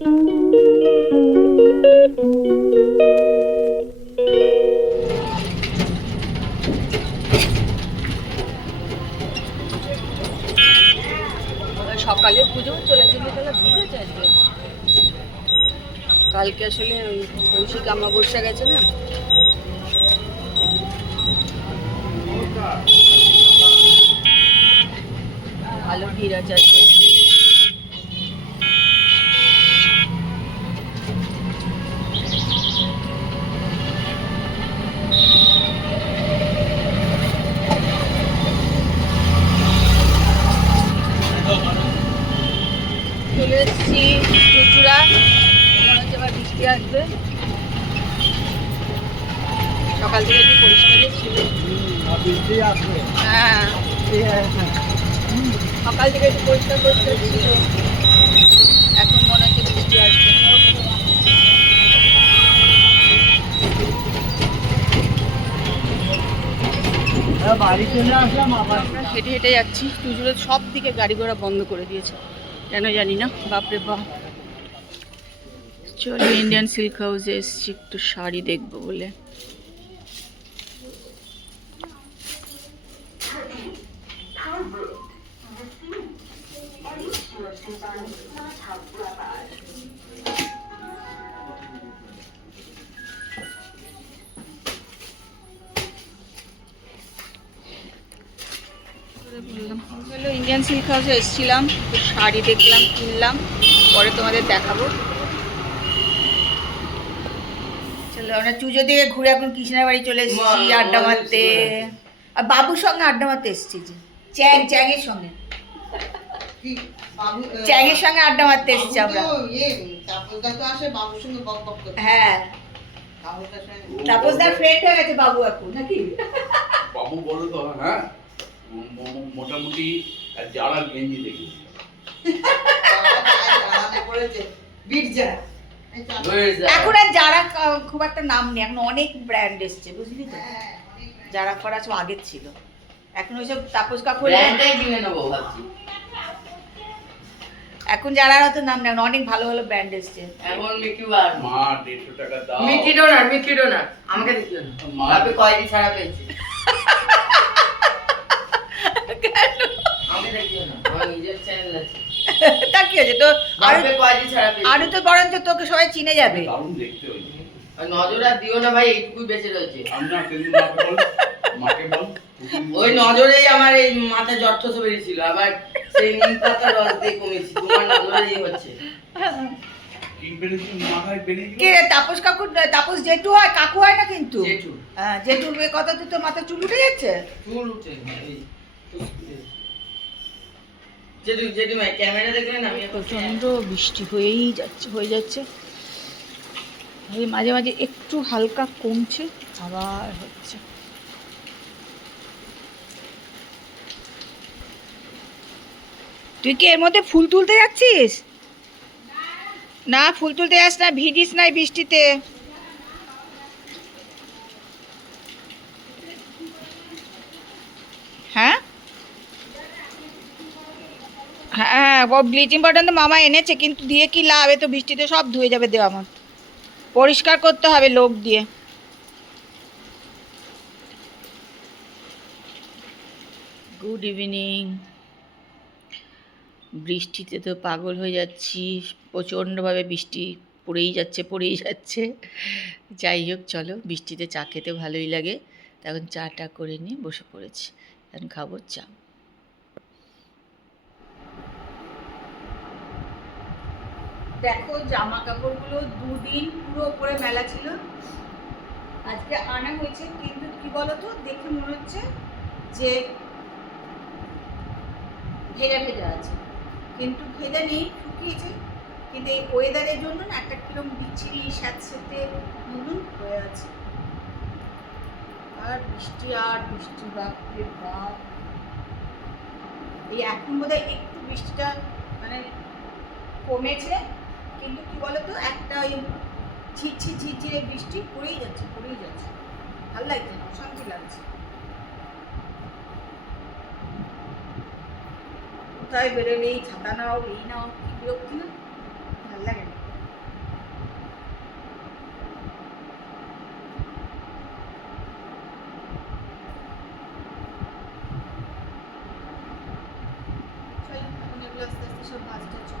সকালে পুজো চলে গেলে তাহলে ভিড় হয়েছে আজকে। কালকে আসলে ওই কৌশিক অমাবস্যা গেছে না, ভালো ভিড় আছে আজকে। চলে এসেছি চুচুড়া, মনে হচ্ছে এবার বৃষ্টি আসবে। সকাল থেকে একটু পরিষ্কারই ছিল। হ্যাঁ, সকাল থেকে একটু পরিষ্কার ছিল, এখন মনে হচ্ছে বৃষ্টি আসবে। বাড়ি চলে আসলাম আবার। আমরা হেঁটে হেঁটে যাচ্ছি, চুচুড়ার সব দিকে গাড়ি ঘোড়া বন্ধ করে দিয়েছে, কেন জানি না। বাপরে বাপ। চলো ইন্ডিয়ান সিল্ক হাউসে এসছি একটু শাড়ি দেখবো বলে। ইন্ডিয়ান সিল্ক হাউসে এসেছিলাম, শাড়ি দেখলাম, কিনলাম, পরে তোমাদের দেখাবো। চলো আমরা চুজো দিকে ঘুরে এখন কৃষ্ণার বাড়ি চলে এসেছি আড্ডা মারতে। আর বাবুর সঙ্গে আড্ডা মারতে এসেছি, যে চ্যাংয়ের সঙ্গে, চ্যাংয়ের সঙ্গে আড্ডা মারতে এসেছি আমরা। হ্যাঁ, তাপসদার ফ্রেন্ড হয়ে গেছে বাবু এখন, নাকি? বাবু বলো তো। হ্যাঁ, মোটামুটি যারা গেঞ্জি দেখি এখন আর যারা খুব একটা নাম নেই, এখন অনেক ব্র্যান্ড এসছে, বুঝলি তো। যারা করা সব আগের ছিল, এখন ওইসব তাপস কাপড় কিনে নেবো ভাবছি। এখন যারা হয়তো নাম নেই, অনেক ভালো ভালো ব্র্যান্ড এসছে। এখন মিকিবার মা 150 টাকা দাও। মিকি ডোনার আমাকে দেখিও না, মা আপনি কয়দিন ছাড়া পেয়েছে। আমি দেখিও না, আমার নিজের চ্যানেল আছে। তা কি আছে তো, আরো তো বরঞ্চ তোকে সবাই চিনে যাবে। দারুণ দেখতে হয়েছে। আর নজর আর দিও না ভাই, এইটুকুই বেঁচে রয়েছে। আমি না সেদিন মাকে বল ওই নজরেই আমার এই মাথা জট তো বেরিয়েছিল, আবার সেই নিম পাতা রস দিয়ে কমেছি, তোমার নজরেই হচ্ছে। কি বেরিয়েছে মাথায় বেরিয়ে কে তাপস কাকু? তাপস জেঠু হয়, কাকু হয় না কিন্তু। জেঠু, হ্যাঁ জেঠুর কথা তো তোর মাথা চুল উঠে যাচ্ছে। চুল উঠে জেঠুমা ক্যামেরা দেখলেন। আমি প্রচণ্ড বৃষ্টি হয়ে যাচ্ছে। এই মাঝে মাঝে একটু হালকা কমছে, আবার হচ্ছে। তুই কি এর মধ্যে ফুল তুলতে যাচ্ছিস? না, ফুল তুলতে যাস না, ভিজিস নাই বৃষ্টিতে। হ্যাঁ হ্যাঁ, ও ব্লিচিং পাউডার তো মামা এনেছে, কিন্তু দিয়ে কি লাভ? এ তো বৃষ্টিতে সব ধুয়ে যাবে, দেওয়া আমার পরিষ্কার করতে হবে লোক দিয়ে। Good evening. বৃষ্টিতে তো পাগল হয়ে যাচ্ছি, প্রচণ্ডভাবে বৃষ্টি পড়েই যাচ্ছে। যাই হোক, চলো, বৃষ্টিতে চা খেতে ভালোই লাগে, তখন চাটা করে নিয়ে বসে পড়েছি, এখন খাবো চা। দেখো জামা কাপড়গুলো দুদিন পুরো উপরে মেলা ছিল, আজকে আনা হয়েছে, কিন্তু কি বলতো, দেখে মনে হচ্ছে যে ভেজা আছে, কিন্তু ভেজা নেই, শুকিয়েছে। কিন্তু এই ওয়েদারের জন্য না একটা কিরকম বিচ্ছিরি স্যাঁতস্যাঁতে নুন হয়ে আছে। আর বৃষ্টি, বাপরে বাপ। এই এখন বোধহয় একটু বৃষ্টিটা মানে কমেছে, কিন্তু কি বলতো, একটা ওই ঝিরঝিরে বৃষ্টি পড়েই যাচ্ছে। ভালো লাগছে না, শান্তি লাগছে। কোথায় বেরোলে এই ছাতা নাও, এই নাও, কি বিরক্তি না, ভালো লাগে না।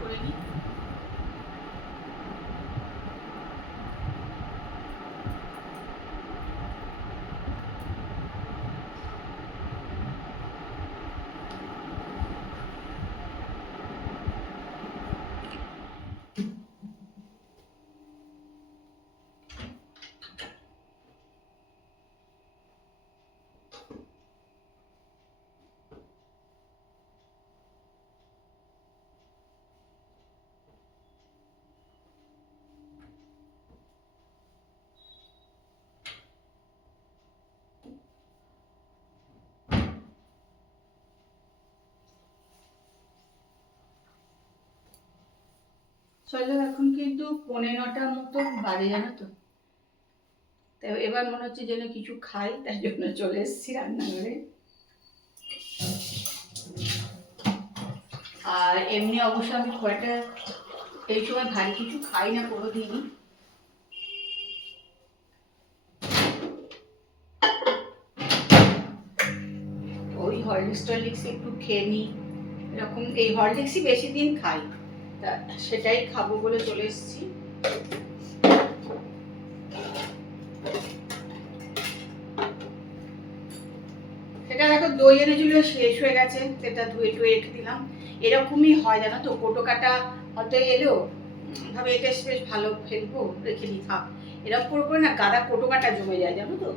করে নিই। চলো, এখন কিন্তু 9:45 মতো বাজে, জানো তো। তো এবার মনে হচ্ছে যেন কিছু খাই, তাই জন্য চলে এসেছি রান্নাঘরে। আর এমনি অবশ্য আমি খুব একটা এই সময় ভারী কিছু খাই না কোনোদিনই। ওই হরলিক্স টরলিক্স একটু খেয়ে নিই, এরকম। এই হরলিক্সই বেশি দিন খাই, তা সেটাই খাবো বলে চলে এসেছি। সেটা দেখো, দই এনেছিল, শেষ হয়ে গেছে, সেটা ধুয়ে টুয়ে রেখে দিলাম। এরকমই হয় জানো তো, কোটো কাটা হয়তো এলো, ভাবে এটা বেশ ভালো ফেলবো, রেখে দিই, থাক। এরকম করে করে না গাদা কোটো কাটা জমে যায়, জানো তো।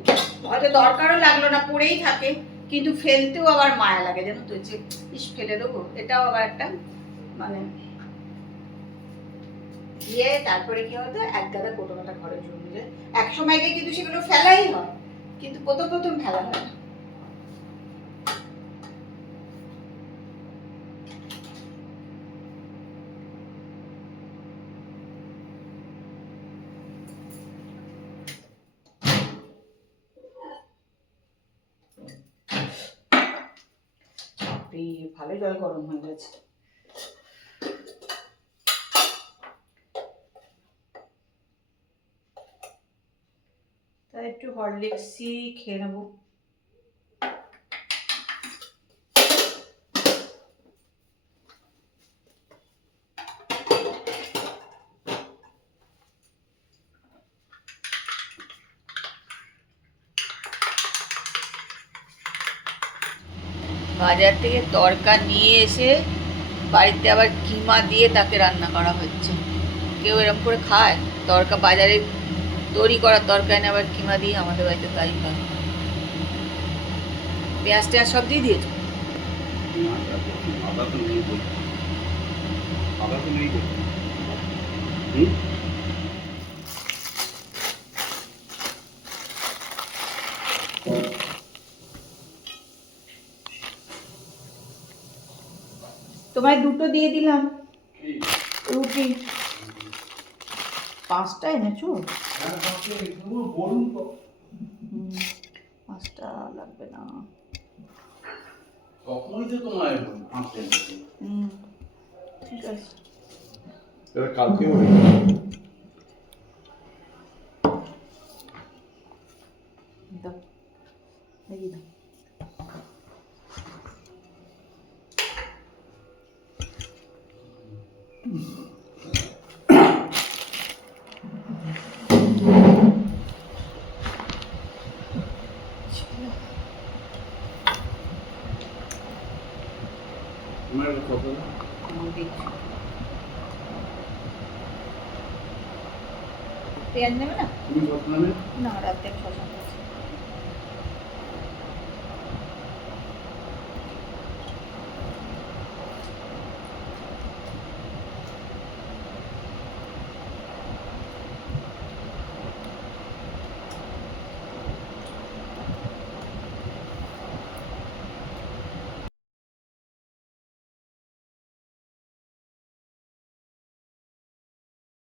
হয়তো দরকারও লাগলো না, পড়েই থাকে, কিন্তু ফেলতেও আবার মায়া লাগে, জানো তো, যে ইস ফেলে দেবো। এটাও আবার একটা মানে দিয়ে তারপরে কি হতো, এক গাদা কোটো কাটা ঘরে জমে যায়। এক সময় গিয়ে কিন্তু সেগুলো ফেলাই হয়, কিন্তু প্রথম প্রথম ফেলা হয় না। ভালো জল গরম হয়ে গেছে। তাই একটু হরলিক্সই খেয়ে নেবো। বাজার থেকে তরকা নিয়ে এসে বাড়িতে আবার কিমা দিয়ে তাকে রান্না করা হচ্ছে। কেউ এরকম করে খায়? তরকা বাজারে তৈরি করা তরকারি না, আবার কিমা দিয়ে, আমাদের বাড়িতে তাই হয়। পেঁয়াজ টেয়াজ সব দিয়ে দিয়েছো? আদা তো নেই বলছি, আদা তো নেই বলছি। তোমায় দুটো দিয়ে দিলাম রুটি। 5টা এনেছো? বলুন তো, 5টা লাগবে না। তখনই তো তোমায় আসতেন। ঠিক আছে। এবার কালকে হবে। দাও, এই দাও। তোমার কত? পেঁয়াজ নেবে না? তুমি কত নেবে? না, রাতে 600 আছে।